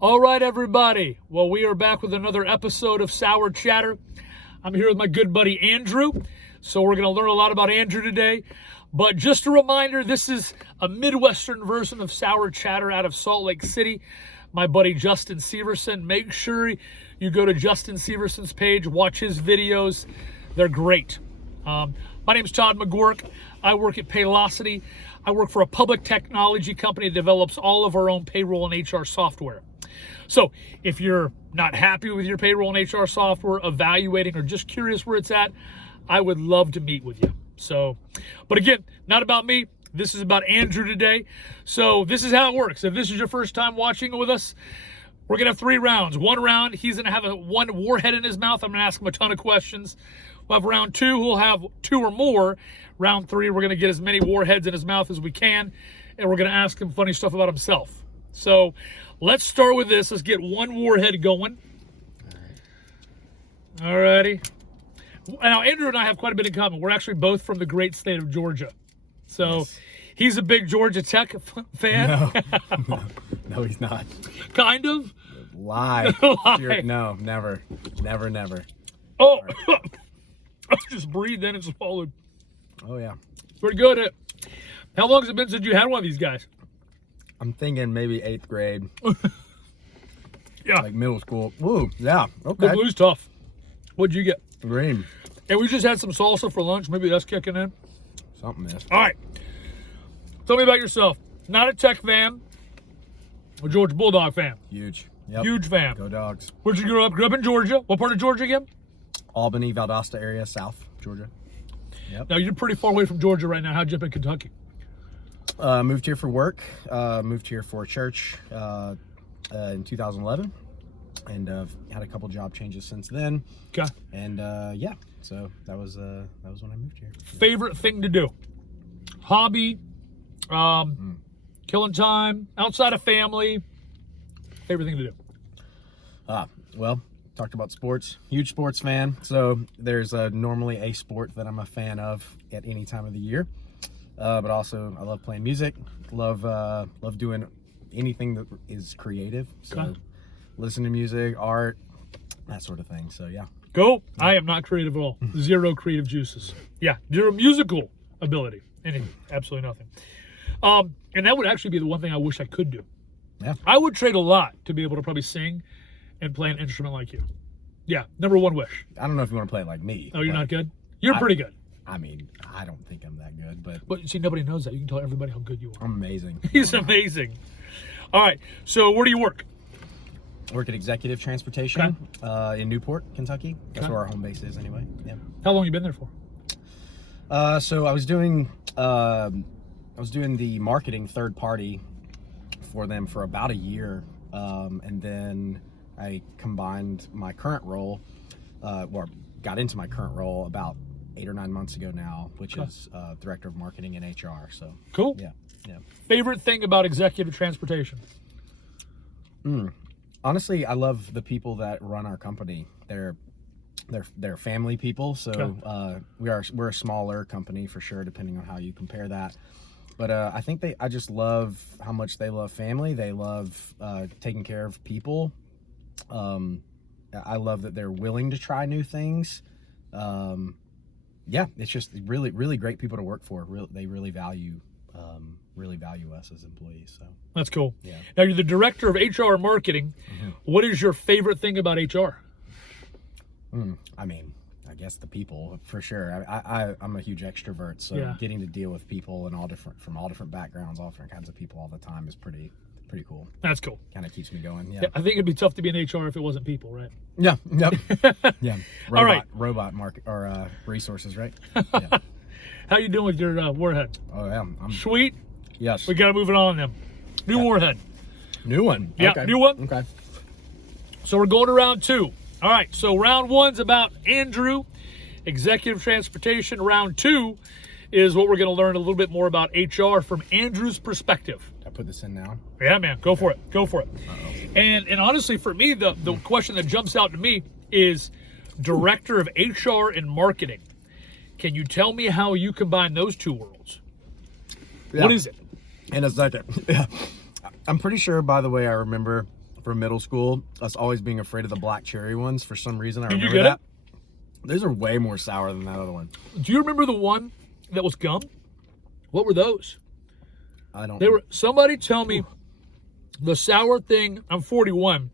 All right, everybody. Well, we are back with another episode of Sour Chatter. I'm here with my good buddy Andrew. So we're going to learn a lot about Andrew today. But just a reminder, this is a Midwestern version of Sour Chatter out of Salt Lake City. My buddy Justin Severson. Make sure you go to Justin Severson's page, watch his videos. They're great. My name's Todd McGurk. I work at Paylocity. I work for a public technology company that develops all of our own payroll and HR software. So if you're not happy with your payroll and HR software, evaluating, or just curious where it's at, I would love to meet with you. So, but again, not about me. This is about Andrew today. So this is how it works. If this is your first time watching with us, we're going to have 3 rounds. 1 round, he's going to have one warhead in his mouth. I'm going to ask him a ton of questions. We'll have round 2, we'll have 2 or more. Round 3, we're going to get as many warheads in his mouth as we can, and we're going to ask him funny stuff about himself. So let's start with this. Let's get 1 warhead going. All righty. Now, Andrew and I have quite a bit in common. We're actually both from the great state of Georgia. So yes. He's a big Georgia Tech fan. No, he's not. Kind of? Lie. Lie. No, never. Never. Oh, right. I just breathed in and swallowed. Oh, yeah. Pretty good. How long has it been since you had one of these guys? I'm thinking maybe 8th grade. Yeah. Like middle school. Ooh, yeah. Okay. The blue's tough. What'd you get? Green. And we just had some salsa for lunch. Maybe that's kicking in. Something is. All right. Tell me about yourself. Not a Tech fan. A Georgia Bulldog fan. Huge. Yep. Huge fan. Go Dogs. Where'd you grow up? Grew up in Georgia. What part of Georgia again? Albany, Valdosta area, South Georgia. Yep. Now, you're pretty far away from Georgia right now. How'd you end up in Kentucky? Moved here for work. Moved here for church in 2011. And had a couple job changes since then. Okay. And yeah, so that was when I moved here. Favorite thing to do? Hobby? Killing time? Outside of family? Favorite thing to do? Well, talked about sports. Huge sports fan. So there's normally a sport that I'm a fan of at any time of the year. But also I love playing music. Love doing anything that is creative. So okay. Listen to music, art, that sort of thing. So yeah. Go. I am not creative at all. Zero creative juices. Yeah. Zero musical ability. Anything. Absolutely nothing. And that would actually be the one thing I wish I could do. Yeah. I would trade a lot to be able to probably sing and play an instrument like you. Yeah. Number 1 wish. I don't know if you want to play it like me. Oh, you're not good? You're pretty good. I mean, I don't think I'm that good, But you see, nobody knows that. You can tell everybody how good you are. I'm amazing. He's amazing. All right. So where do you work? Work at Executive Transportation in Newport, Kentucky. That's where our home base is anyway. Yeah. How long have you been there for? So I was doing the marketing third party for them for about a year. And then I combined my current role, got into my current role about 8 or 9 months ago now, which is Director of Marketing and HR. So cool. Yeah. Favorite thing about Executive Transportation? Honestly, I love the people that run our company. They're family people. So we're a smaller company for sure, depending on how you compare that. But I think I just love how much they love family. They love taking care of people. I love that they're willing to try new things. Yeah, it's just really, really great people to work for. They really value us as employees. So that's cool. Yeah. Now you're the director of HR marketing. Mm-hmm. What is your favorite thing about HR? I mean, I guess the people for sure. I'm a huge extrovert, so getting to deal with people and from all different backgrounds, all different kinds of people all the time is pretty cool. That's cool. Kind of keeps me going. Yeah. I think it'd be tough to be in HR if it wasn't people, right? Yeah. Yep. Yeah. All right. Robot market or resources, right? Yeah. How you doing with your warhead? Oh yeah. Sweet. Yes. We got to move it on then. New warhead. New one. Yeah. Okay. New one. Okay. So we're going to round 2. All right. So round 1's about Andrew, Executive Transportation. Round 2 is what we're going to learn a little bit more about HR from Andrew's perspective. I put this in now. Yeah, man. Go for it. Uh-oh. And honestly, for me, the question that jumps out to me is Director of HR and Marketing. Can you tell me how you combine those two worlds? Yeah. What is it? In a second. Yeah. I'm pretty sure, by the way, I remember for middle school, us always being afraid of the black cherry ones for some reason. I Did you remember get that. Those are way more sour than that other one. Do you remember the one that was gum? What were those? I don't. They were. Somebody tell me the sour thing. I'm 41.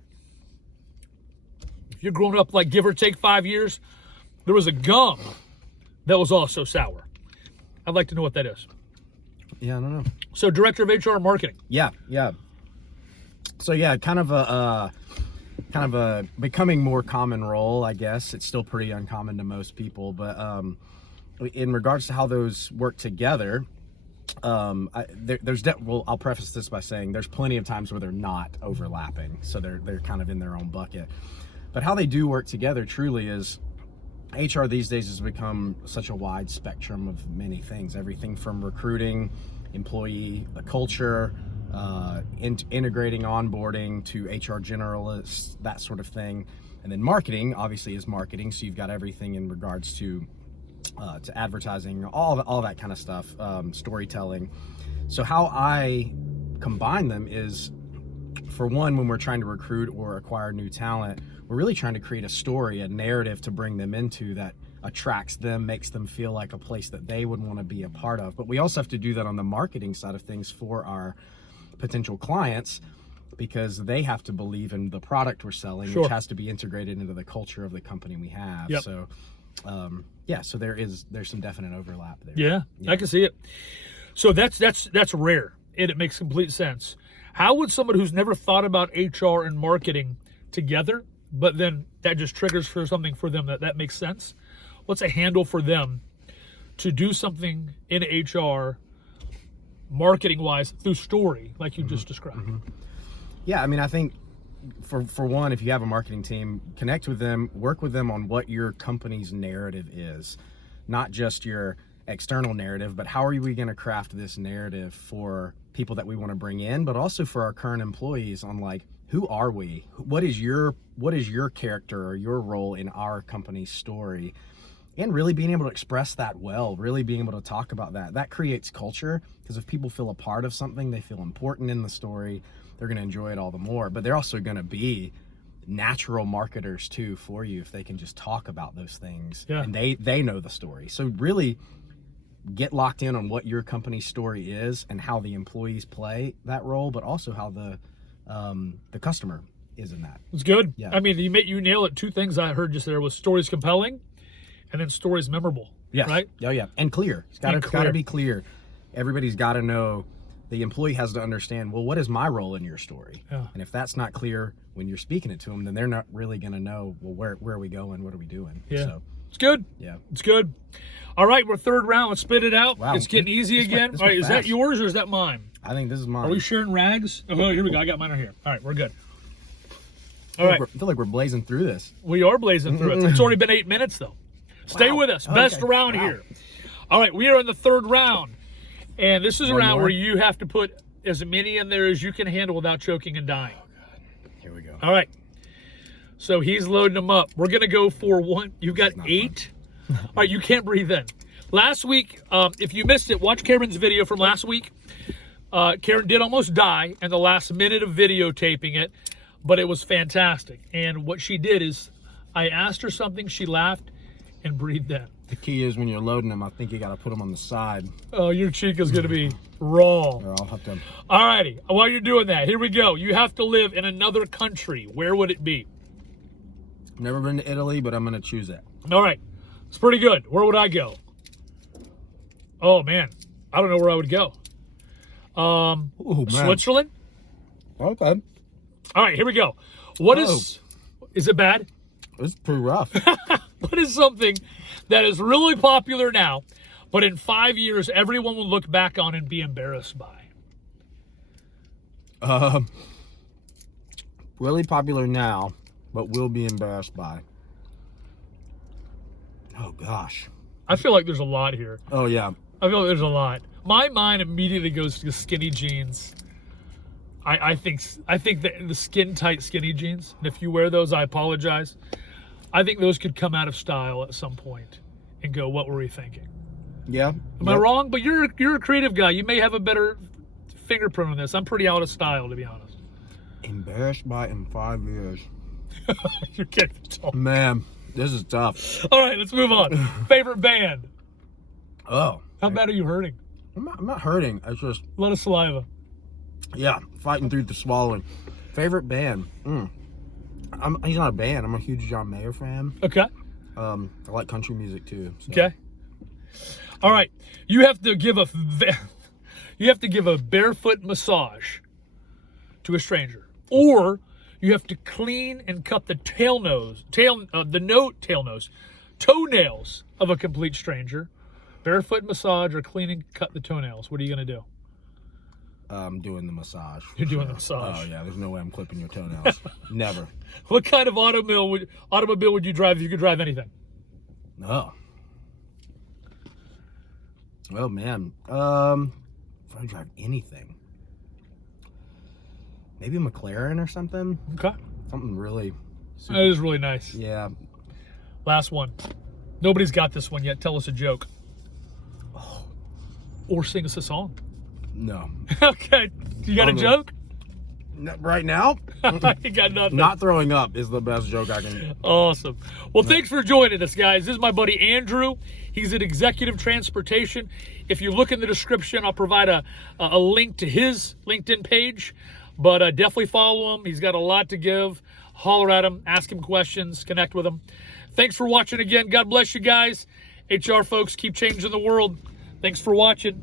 If you're growing up like give or take 5 years, there was a gum that was also sour. I'd like to know what that is. Yeah, I don't know. So, director of HR and marketing. Yeah. So yeah, kind of a becoming more common role, I guess. It's still pretty uncommon to most people, but in regards to how those work together, I'll preface this by saying there's plenty of times where they're not overlapping, so they're kind of in their own bucket. But how they do work together truly is HR these days has become such a wide spectrum of many things, everything from recruiting, employee culture, integrating onboarding to HR generalists, that sort of thing. And then marketing obviously is marketing, so you've got everything in regards to advertising, all that kind of stuff, storytelling. So how I combine them is, for one, when we're trying to recruit or acquire new talent, we're really trying to create a story, a narrative to bring them into that attracts them, makes them feel like a place that they would want to be a part of. But we also have to do that on the marketing side of things for our potential clients, because they have to believe in the product we're selling, Sure. which has to be integrated into the culture of the company we have. Yep. So so there's some definite overlap there. Yeah, I can see it. So that's rare, and it makes complete sense. How would someone who's never thought about HR and marketing together, but then that just triggers for something for them that makes sense? What's a handle for them to do something in HR marketing-wise through story, like you just described? Mm-hmm. Yeah, I mean, I think for one, if you have a marketing team, connect with them, work with them on what your company's narrative is, not just your external narrative, but how are we going to craft this narrative for people that we want to bring in, but also for our current employees on, like, who are we? What is your character or your role in our company's story? And really being able to express that well, really being able to talk about that creates culture, because if people feel a part of something, they feel important in the story, they're going to enjoy it all the more. But they're also going to be natural marketers too for you if they can just talk about those things. Yeah. And they know the story. So really get locked in on what your company's story is and how the employees play that role, but also how the customer is in that. It's good. Yeah. I mean, you nail it. Two things I heard just there was stories compelling, and then stories memorable. Yes. Right? Oh yeah. And clear. It's got to be clear. Everybody's got to know. The employee has to understand, well, what is my role in your story? Yeah. And if that's not clear when you're speaking it to them, then they're not really going to know, well, where are we going? What are we doing? Yeah. So, it's good. yeah. It's good. All right, we're third round. Let's spit it out. Wow. It's getting easy again. this All right, went is that fast. yours or is that mine? I think this is mine. Are we sharing rags? Oh, here we go. I got mine right here. All right, we're good. All right. I feel like we're blazing through this. We are blazing through it. It's already been 8 minutes, though. Stay Wow. with us. Okay. Best round Wow. here. All right, we are in the third round. And this is a One round more? where you have to put as many in there as you can handle without choking and dying. Here we go. All right. So he's loading them up. We're going to go for one. You've got 8. All right, you can't breathe in. Last week, if you missed it, watch Karen's video from last week. Karen did almost die in the last minute of videotaping it, but it was fantastic. And what she did is I asked her something, she laughed, and breathed in. The key is when you're loading them, I think you got to put them on the side, Oh, your cheek is going to be raw. or I'll have to. All righty. While you're doing that, here we go. You have to live in another country. Where would it be? Never been to Italy, but I'm going to choose it. All right. It's pretty good. Where would I go? Oh, man. I don't know where I would go. Oh, man. Switzerland? Okay. All right, here we go. What is it bad? It's pretty rough. What is something that is really popular now, but in 5 years, everyone will look back on and be embarrassed by? Really popular now, but will be embarrassed by. Oh, gosh. I feel like there's a lot here. Oh, yeah. I feel like there's a lot. My mind immediately goes to skinny jeans. I think that the skin tight skinny jeans, and if you wear those, I apologize. I think those could come out of style at some point and go, what were we thinking? Yeah. Am I wrong? But you're a creative guy. You may have a better fingerprint on this. I'm pretty out of style, to be honest. Embarrassed by in 5 years. You're kidding. Man, this is tough. All right, let's move on. Favorite band? Oh. How bad are you hurting? I'm not hurting. It's just, A lot of saliva. yeah, fighting through the swallowing. Favorite band? He's not a band. I'm a huge John Mayer fan. Okay. I like country music too. So. Okay. All right. You have to give a barefoot massage to a stranger, or you have to clean and cut the toenails of a complete stranger. Barefoot massage or clean and cut the toenails. What are you going to do? I'm doing the massage. You're doing the massage. Oh yeah, there's no way I'm clipping your toenails. Never. What kind of automobile would you drive if you could drive anything? Oh. Well, man. If I drive anything, maybe a McLaren or something. Okay. Something really. That is really nice. Yeah. Last one. Nobody's got this one yet. Tell us a joke. Oh. Or sing us a song. No. Okay. You got a joke? No, right now? You got nothing. Not throwing up is the best joke I can. Awesome. Well, thanks for joining us, guys. This is my buddy Andrew. He's at Executive Transportation. If you look in the description, I'll provide a link to his LinkedIn page. But definitely follow him. He's got a lot to give. Holler at him. Ask him questions. Connect with him. Thanks for watching again. God bless you guys. HR folks, keep changing the world. Thanks for watching.